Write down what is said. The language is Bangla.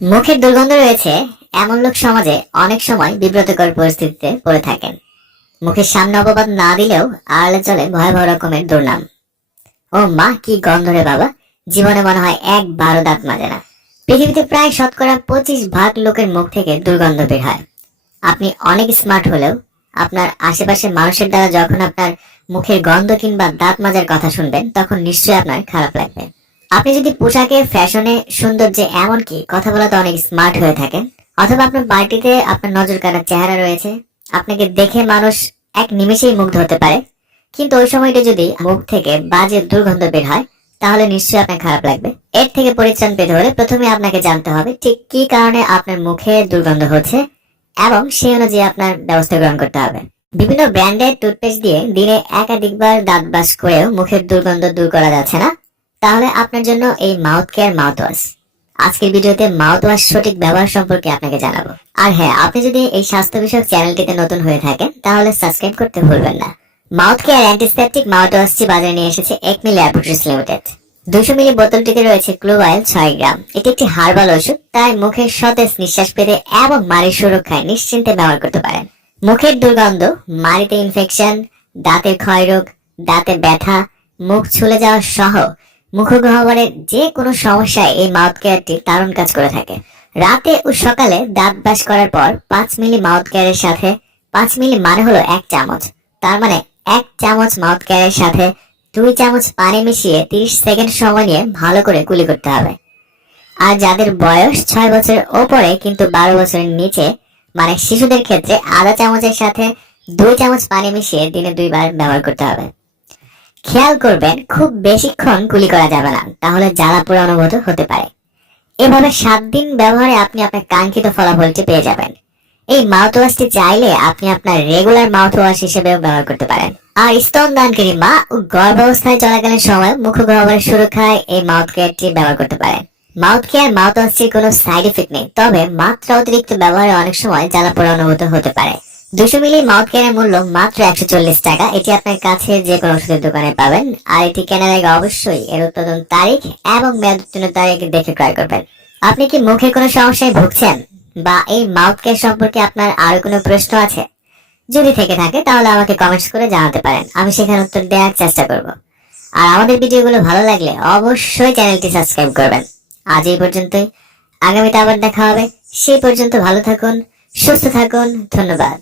মুখের দুর্গন্ধ রয়েছে এমন লোক সমাজে অনেক সময় বিব্রতকর পরিস্থিতিতে পড়ে থাকেন। মুখের সামনে অপবাদ না দিলেও আড়ালে চলে ভয়াবহ রকমের দুর্নাম। ও মা, কি গন্ধ রে বাবা! জীবনে মনে হয় এক বারো দাঁত মাজে না। পৃথিবীতে প্রায় শতকরা পঁচিশ ভাগ লোকের মুখ থেকে দুর্গন্ধ বের হয়। আপনি অনেক স্মার্ট হলেও আপনার আশেপাশের মানুষের দ্বারা যখন আপনার মুখের গন্ধ কিংবা দাঁত মাজার কথা শুনবেন, তখন নিশ্চয়ই আপনার খারাপ লাগবে। আপনি যদি পোশাকে, ফ্যাশনে, সৌন্দর্যে এমনকি কথা বলাতে অনেক স্মার্ট হয়ে থাকেন, অথবা আপনার বাড়িতে আপনার নজর কাটার চেহারা রয়েছে, আপনাকে দেখে মানুষ এক নিমেষেই মুগ্ধ হতে পারে, কিন্তু ওই সময়টা যদি মুখ থেকে বাজে দুর্গন্ধ বের হয়, তাহলে নিশ্চয়ই আপনার খারাপ লাগবে। এর থেকে পরিত্রাণ পেতে হলে প্রথমে আপনাকে জানতে হবে ঠিক কি কারণে আপনার মুখে দুর্গন্ধ হচ্ছে এবং সেই অনুযায়ী আপনার ব্যবস্থা গ্রহণ করতে হবে। বিভিন্ন ব্র্যান্ডের টুথপেস্ট দিয়ে দিনে একাধিকবার দাঁত ব্রাশ করেও মুখের দুর্গন্ধ দূর করা যাচ্ছে না। তাহলে আপনার জন্য এই মাউথ কেয়ার মাউথ ওয়াশ আজকের ভিডিওতে মাউথ ওয়াশ সঠিক ব্যবহার সম্পর্কে আপনাকে জানাব। আর হ্যাঁ আপনি যদি এই স্বাস্থ্য বিষয়ক চ্যানেলটিতে নতুন হয়ে থাকেন, তাহলে সাবস্ক্রাইব করতে ভুলবেন না। মাউথ কেয়ার অ্যান্টিসেপটিক মাউথ ওয়াশটি বাজারে নিয়ে এসেছে একমি ল্যাবরেটরিজ লিমিটেড। দুশো মিলি বোতলটিতে রয়েছে ক্লোবাইল ছয় গ্রাম। এটি একটি হার্বাল ওষুধ, তাই মুখের সতেজ নিঃশ্বাস পেতে এবং মাড়ির সুরক্ষায় নিশ্চিন্তে ব্যবহার করতে পারেন। মুখের দুর্গন্ধ, মাড়িতে ইনফেকশন দাঁতের ক্ষয়রোগ দাঁতে ব্যথা, মুখ ছুলে যাওয়া সহ মুখগহ্বরের যে কোনো সমস্যায় এই মাউথ কেয়ারটি দারুণ কাজ করে থাকে। রাতে ও সকালে দাঁত ব্রাশ করার পর পাঁচ মিলি মাউথ কেয়ারের সাথে, পাঁচ মিলি মানে হলো এক চামচ। তার মানে এক চামচ মাউথ কেয়ারের সাথে দুই চামচ পানি মিশিয়ে তিরিশ সেকেন্ড সময় নিয়ে ভালো করে কুলি করতে হবে। আর যাদের বয়স ছয় বছরের ওপরে কিন্তু বারো বছরের নিচে মানে শিশুদের ক্ষেত্রে আধা চামচের সাথে দুই চামচ পানি মিশিয়ে দিনে দুইবার ব্যবহার করতে হবে। খেয়াল করবেন, খুব বেশিক্ষণ কুলি করা যাবে না, তাহলে জ্বালা পোড়া অনুভূত হতে পারে। এভাবে সাত দিন ব্যবহারে আপনি আপনার কাঙ্ক্ষিত ফলাফলটি পেয়ে যাবেন। এই মাউথ ওয়াশটি চাইলে আপনি আপনার রেগুলার মাউথ ওয়াশ হিসেবেও ব্যবহার করতে পারেন। আর স্তন দানকারী মা ও গর্ভাবস্থায় চলাকালীন সময় মুখগহ্বরের সুরক্ষায় এই মাউথ কেয়ারটি ব্যবহার করতে পারেন। মাউথ কেয়ার মাউথ ওয়াশটির কোনো সাইড এফেক্ট নেই, তবে মাত্রা অতিরিক্ত ব্যবহারে অনেক সময় জ্বালা পোড়া অনুভূত হতে পারে। দুশো মিলি মাউথ কেয়ারের মূল্য মাত্র একশো চল্লিশ টাকা। এটি আপনার কাছে যে কোনো ওষুধের দোকানে পাবেন। আর এটি কেনার আগে অবশ্যই এর উৎপাদন তারিখ এবং মেয়াদ উত্তীর্ণ তারিখ দেখে ক্রয় করবেন। আপনি কি মুখে কোনো সমস্যায় ভুগছেন? বা এই মাউথ কেয়ার সম্পর্কে আপনার আর কোনো প্রশ্ন আছে? যদি থেকে থাকে, তাহলে আমাকে কমেন্টস করে জানাতে পারেন। আমি সেখানে উত্তর দেওয়ার চেষ্টা করব। আর আমাদের ভিডিওগুলো ভালো লাগলে অবশ্যই চ্যানেলটি সাবস্ক্রাইব করবেন। আজ এই পর্যন্তই। আগামীতে আবার দেখা হবে। সেই পর্যন্ত ভালো থাকুন। সুস্থ থাকুন ধন্যবাদ